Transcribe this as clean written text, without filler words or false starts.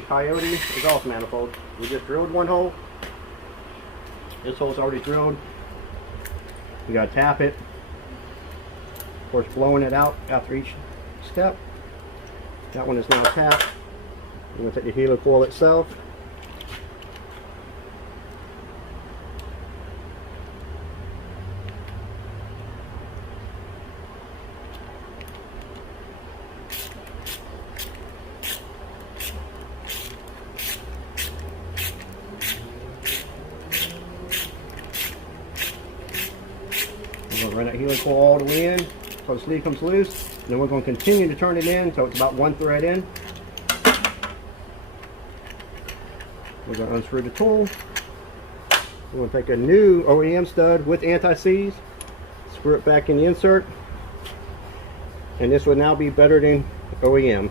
the Coyote exhaust manifold. We just drilled one hole. This hole's already drilled. You gotta tap it. Of course, blowing it out after each step. That one is now tapped. We're gonna take the helicoil itself. We're going to run that helicoil all the way in until the sleeve comes loose. And then we're going to continue to turn it in until it's about one thread in. We're going to unscrew the tool. We're going to take a new OEM stud with anti-seize, screw it back in the insert, and this will now be better than OEM.